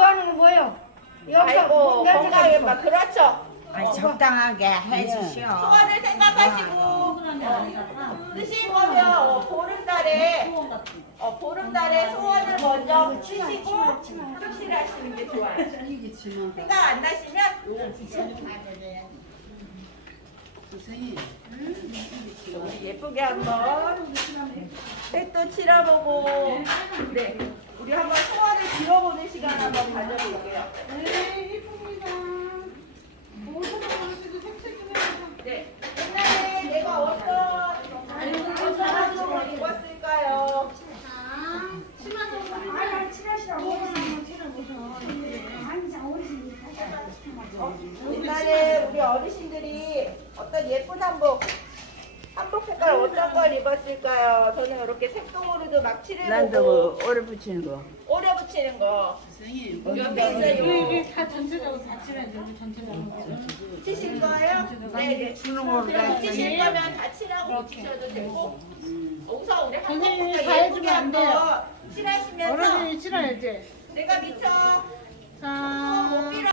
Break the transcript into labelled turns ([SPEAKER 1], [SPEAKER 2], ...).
[SPEAKER 1] 좋아하는 건 뭐예요?
[SPEAKER 2] 여기서 아이고, 건강에 뭐, 어, 그렇죠.
[SPEAKER 3] 아이, 적당하게 어. 해주시오.
[SPEAKER 2] 소원을 생각하시고 드신 아, 아, 거면 음, 아, 아, 어, 보름달에 어, 보름달에 소원을 아, 먼저 음, 치시고 확실하시는 게 좋아요. 생안 나시면 예쁘게 한번 색도 칠해고네 우리 한번 소원 옛날 우리 어르신들이 어떤 예쁜 한복 한복 색깔 감사합니다. 어떤 걸 입었을까요? 저는 이렇게 색동으로도 막 칠해보고
[SPEAKER 3] 난도 뭐 붙이는 거
[SPEAKER 2] 오래 붙이는 거 옆에 있는
[SPEAKER 1] 이다 전체적으로 다 칠해 주고 전체적으로
[SPEAKER 2] 붙실거요네 주는 겁니다 붙이실 네. 거면 다 칠하고 그렇게. 붙이셔도 되고 어서 우리 한복 한번
[SPEAKER 1] 칠하시면서
[SPEAKER 2] 내가 미쳐